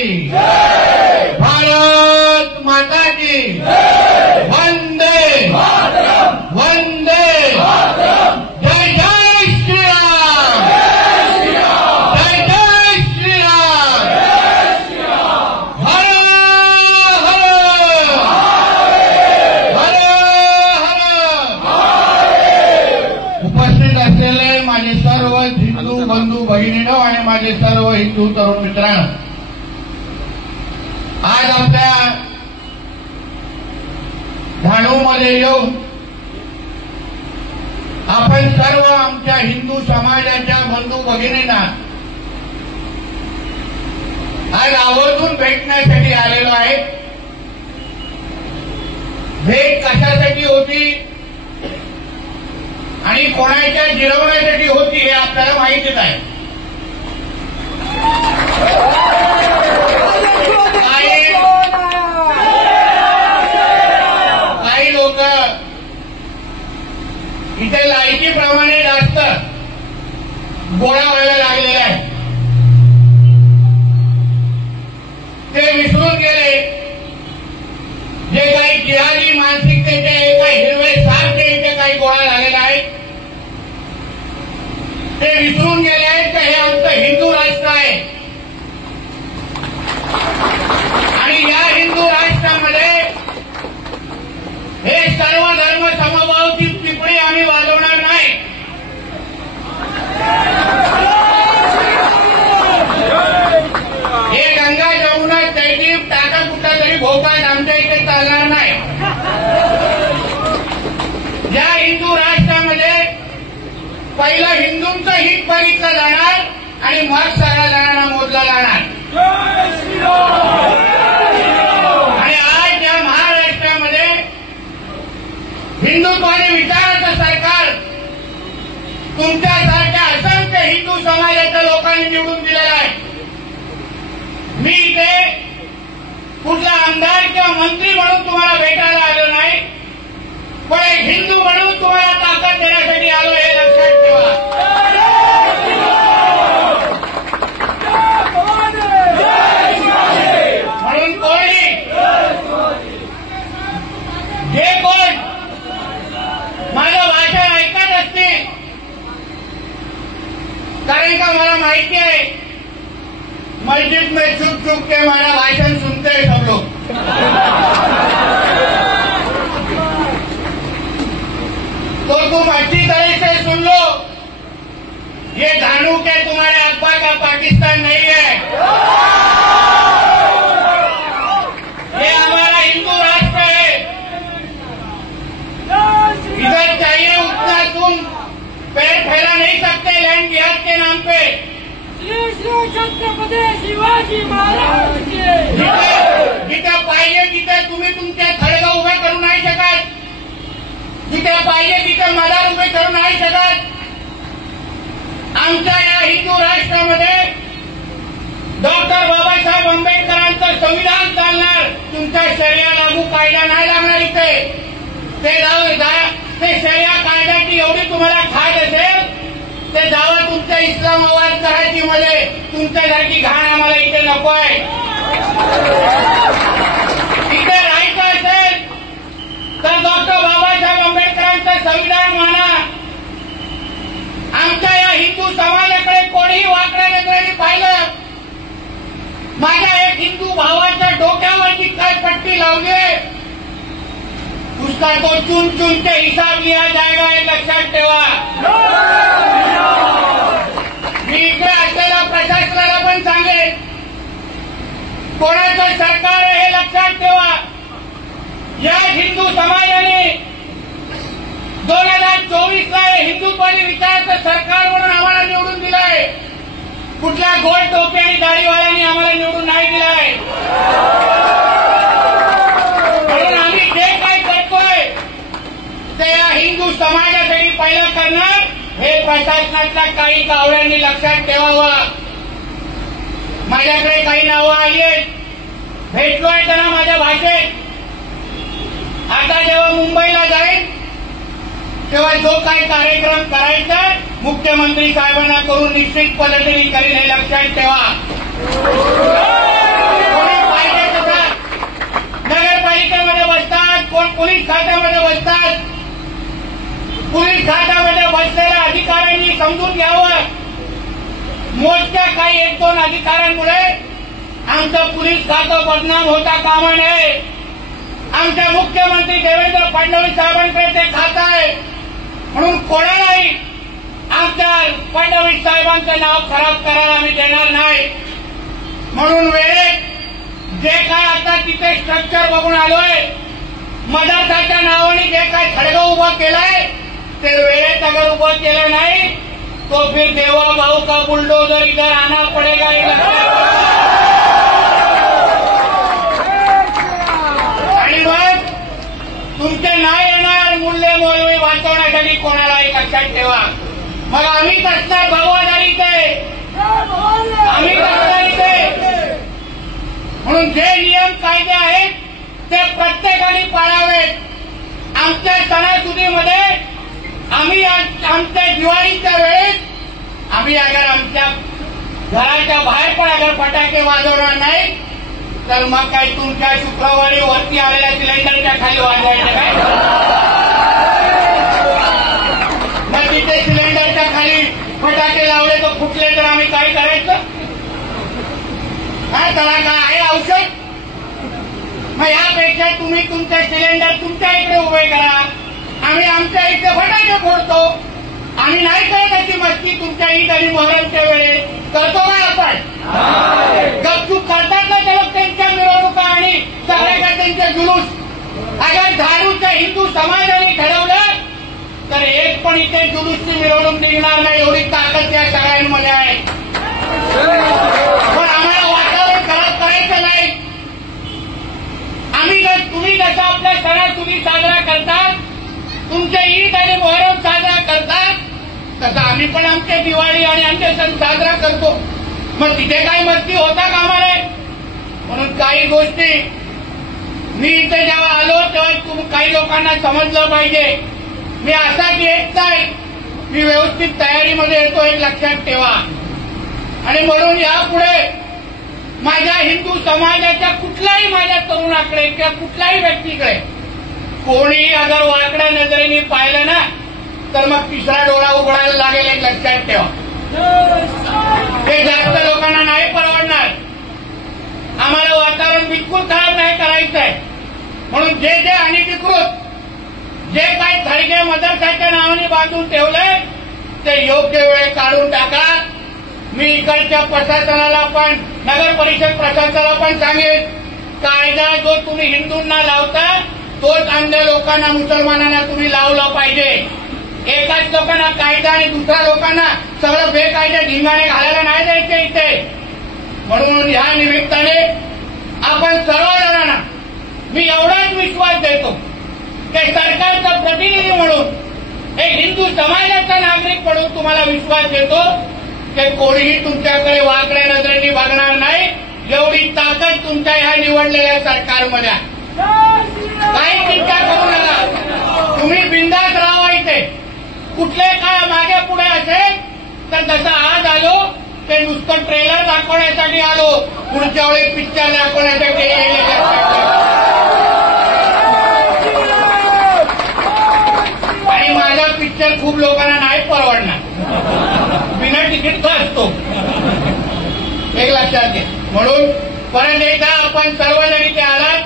की भारत माता की वंदे वंदे जय जय श्रीराम जय जय श्रीराम हर हर हर हर। उपस्थित असलेले माझे सर्व हिंदू बंधू भगिनींनो आणि माझे सर्व हिंदू तरुण मित्रांनो, आज आपल्या धाणूमध्ये येऊन आपण सर्व आमच्या हिंदू समाजाच्या बंधू भगिनींना आज आवर्जून भेटण्यासाठी आलेलो आहे। भेट कशासाठी होती आणि कोणाच्या जिरवण्यासाठी होती हे आपल्याला माहितीच आहे। काही लोक इथे लायकीप्रमाणे जास्त गोळा व्हायला लागलेले आहे, ते विसरून गेले जे काही जिहादी मानसिकतेचे एका हिरवे सारखे इथे काही गोळा झालेला आहे, ते विसरून गेले आहेत की हे आमचं हिंदू राष्ट्र आहे आणि या हिंदू राष्ट्रामध्ये हे सर्व धर्म समभावची टिपणी आम्ही वाजवणार नाही। हे गंगा जमुना तैलीप टाका कुठला तरी भोकाट आमच्या इथे चालणार नाही। या हिंदू राष्ट्रामध्ये पहिलं हिंदूंचं हित बघितलं जाणार आणि मग सगळ्या जणांना मोजला जाणार। आणि आज या महाराष्ट्रामध्ये हिंदुत्वाने विचाराचं सरकार तुमच्यासारख्या असंख्य हिंदू समाजाच्या लोकांनी निवडून दिलेलं आहे। मी इथे कुठला आमदार किंवा मंत्री म्हणून तुम्हाला भेटायला आलो नाही, पण एक हिंदू म्हणून तुम्हाला ताकद देण्यासाठी आलो हे लक्षात ठेवा। म्हणून कोणी जे कोण माझं भाषण ऐकत असतील, कारण का मला माहिती आहे मस्जिद में छुप छुप के हमारा भाषण सुनते हैं सब लोग। तो तुम अच्छी तरह से सुन लो, ये धानू के तुम्हारे अब्बा का पाकिस्तान नहीं है, ये हमारा हिंदू राष्ट्र है। इधर चाहिए उतना तुम पैर फैला नहीं सकते लैंड जिहाद के नाम पे। छत्रपती शिवाजी महाराज जिथे पाहिजे तिथे तुम्ही तुमच्या थडगा उभे करू नाही शकत, जिथे पाहिजे तिथे मदार उभे करू नाही शकत। आमच्या या हिंदू राष्ट्रामध्ये डॉक्टर बाबासाहेब आंबेडकरांचं संविधान चालणार, तुमच्या शरिया लागू कायदा नाही लागणार इथे। ते शरिया कायद्याची एवढी तुम्हाला खात असेल ते जावा तुमच्या इस्लामाबाद कराचीमध्ये, तुमच्यासारखी घाण आम्हाला इथे नको आहे। इथे राहायचं असेल तर डॉक्टर बाबासाहेब आंबेडकरांचं संविधान माना। आमच्या या हिंदू समाजाकडे कोणीही वाकड्या नजरेने पाहिलं, माझ्या एक हिंदू भावाच्या डोक्यावरची काय पट्टी लावली, उसका तो चुन चुन के हिसाब लिया जाएगा हे लक्षात ठेवा। मी इकडे असलेल्या प्रशासनाला पण सांगेन, कोणाचं सरकार आहे हे लक्षात ठेवा। या हिंदू समाजाने 2024ला हिंदुत्वादी विचाराचं सरकार म्हणून आम्हाला निवडून दिलंय, कुठल्या गोल टोपी आणि दाढीवाल्यांनी आम्हाला निवडून नाही दिलाय। म्हणून आम्ही जे काही करतोय ते या हिंदू समाजासाठी पहिलं करणार हे प्रशासनातल्या काही कावळ्यांनी लक्षात ठेवावं। माझ्याकडे काही नावं आली आहेत, भेटलोय त्यांना माझ्या भाषेत। आता जेव्हा मुंबईला जाईन तेव्हा जो काही कार्यक्रम करायचा मुख्यमंत्री साहेबांना करून निश्चित पद्धतीने करीन हे लक्षात ठेवा। महापालिकेमध्ये बसतात, कोण पोलीस खात्यामध्ये बसतात. पोलीस खात्यामध्ये बसलेल्या अधिकाऱ्यांनी समजून घ्यावं, मोजक्या काही 1-2 अधिकाऱ्यांमुळे आमचं पोलीस खातं बदनाम होता कामा नये. आमच्या मुख्यमंत्री देवेंद्र फडणवीस साहेबांकडे ते खातं आहे, म्हणून कोणालाही आमच्या फडणवीस साहेबांचं नाव खराब करायला आम्ही देणार नाही. म्हणून वेळेत जे काय आता तिथे स्ट्रक्चर बघून आलोय, मदरसाच्या नावाने जे काय खडगं उभं केलंय ते वेळेत अगर उभं केलं नाही तो फिर देवा भाऊ का बुलडोजर इधर आना पडेगा. आणि मग तुमचे नाही येणार मूल्य मोलवे वाचवण्यासाठी कोणालाही लक्षात ठेवा. मग आम्ही कसणार भगवादारीच आहे, आम्ही कसणार इथे. म्हणून जे नियम कायदे आहेत ते प्रत्येकाने पाळावेत. आमच्या सणासुदीमध्ये आम्ही आमच्या दिवाळीच्या वेळेस आम्ही अगर आमच्या घराच्या बाहेर पण अगर फटाके वाजवणार नाही तर मग काही तुमच्या शुक्रवारी वरती आलेल्या सिलेंडरच्या खाली वाजवायचं काय? मग तिथे सिलेंडरच्या खाली फटाके लावले तर फुटले तर आम्ही काय करायचं? काय त्याला काय आहे औषध? मग यापेक्षा तुम्ही तुमचे सिलेंडर तुमच्या इकडे उभे करा, आम्ही आमच्या इथे फटाके फोडतो. आम्ही नाही करत अशी मस्ती तुमच्या ईद आणि मोहरमच्या वेळेस करतो का आपण? गपचूप करतात ना ते लोक त्यांच्या मिरवणुका आणि सगळ्या त्यांचे जुलूस. अगर धारूच्या हिंदू समाजाने ठरवलं तर एक पण इथे जुलूसची मिरवणूक निघणार नाही, एवढी ताकद या सगळ्यांमध्ये आहे. पण आम्हाला वातावरण खराब करायचं नाही. आम्ही तुम्ही जसं आपल्या सणासुदी साजरा करतात, तुमचे ईद आणि मोहरम साजरा करतात, तसं आम्ही पण आमचे दिवाळी आणि आमचे सण साजरा करतो. मग तिथे काही मस्ती होता कामा नये. म्हणून काही गोष्टी मी इथे जेव्हा आलो तेव्हा काही लोकांना समजलं पाहिजे. मी असा की येत नाही, मी व्यवस्थित तयारीमध्ये येतो, एक लक्षात ठेवा. आणि म्हणून यापुढे माझ्या हिंदू समाजाच्या कुठल्याही माझ्या तरुणाकडे किंवा कुठल्याही व्यक्तीकडे कोणी अगर वाकड्या नजरेने पाहिलं ना तर मग तिसरा डोळा उघडायला लागेल, एक लक्षात ठेवा. ते जास्त लोकांना नाही परवडणार. आम्हाला वातावरण बिलकुल खराब नाही करायचंय. म्हणून जे जे अनधिकृत जे काही थडगे मदरसाच्या नावाने बांधून ठेवलंय ते योग्य वेळ काढून टाका. मी इकडच्या प्रशासनाला पण नगर परिषद प्रशासनाला पण सांगेन, कायदा जो तुम्ही हिंदूंना लावता तोच अन्य लोकांना मुसलमानांना तुम्ही लावला पाहिजे. एकाच लोकांना कायदा आणि दुसऱ्या लोकांना सगळं बेकायदे धिंगाणे घालायला नाही द्यायचे इथे. म्हणून ह्या निमित्ताने आपण सर्वजणांना मी एवढाच विश्वास देतो की सरकारचा प्रतिनिधी म्हणून एक हिंदू समाजाचा नागरिक म्हणून तुम्हाला विश्वास देतो की कोणीही तुमच्याकडे वाकड्या नजरेने बघणार नाही. एवढी ताकद तुमच्या ह्या निवडलेल्या सरकारमध्ये आहे. काही चिंता करू नका, तुम्ही बिंदास राहा इथे. कुठले काय मागे पुढे असेल तर जसं आज आलो ते नुसतं ट्रेलर दाखवण्यासाठी आलो, पुढच्या वेळी पिक्चर दाखवण्यासाठी आणि माझा पिक्चर खूप लोकांना नाही परवडणार, बिना तिकीटचा असतो, एक लक्षात घे. म्हणून परत एकदा आपण सर्वजण इथे आलात,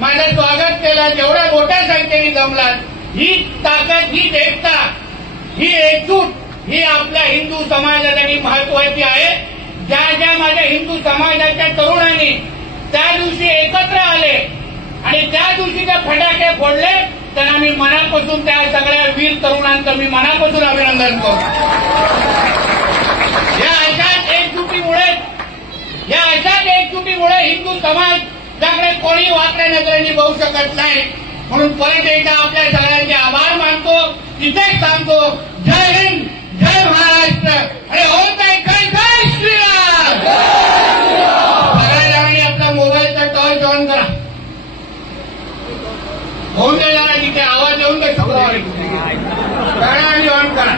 माझं स्वागत केलं, जेवढ्या मोठ्या संख्येने जमलात. ही ताकद, ही एकता, ही एकजूट ही आपल्या हिंदू समाजासाठी महत्वाची आहे. ज्या ज्या माझ्या हिंदू समाजाच्या तरुणांनी त्या दिवशी एकत्र आले आणि त्या दिवशी ते फटाके फोडले त्यांना मी मनापासून त्या सगळ्या वीर तरुणांचं मी मनापासून अभिनंदन करतो. या अशाच एकजुटीमुळे हिंदू समाजाकडे कोणी वाकड्या नजरेने बघू शकत नाही. म्हणून परत एकदा आपल्या सगळ्यांचे आभार मानतो, इथेच सांगतो. जय हिंद, जय महाराष्ट्र आणि होत आहे काय जय श्रीराम. सगळ्या जणांनी आपला मोबाईलचा टॉर्च ऑन करा, होऊन जाणार तिथे आवाज येऊन का शुक्रवारी सगळ्यांनी ऑन करा.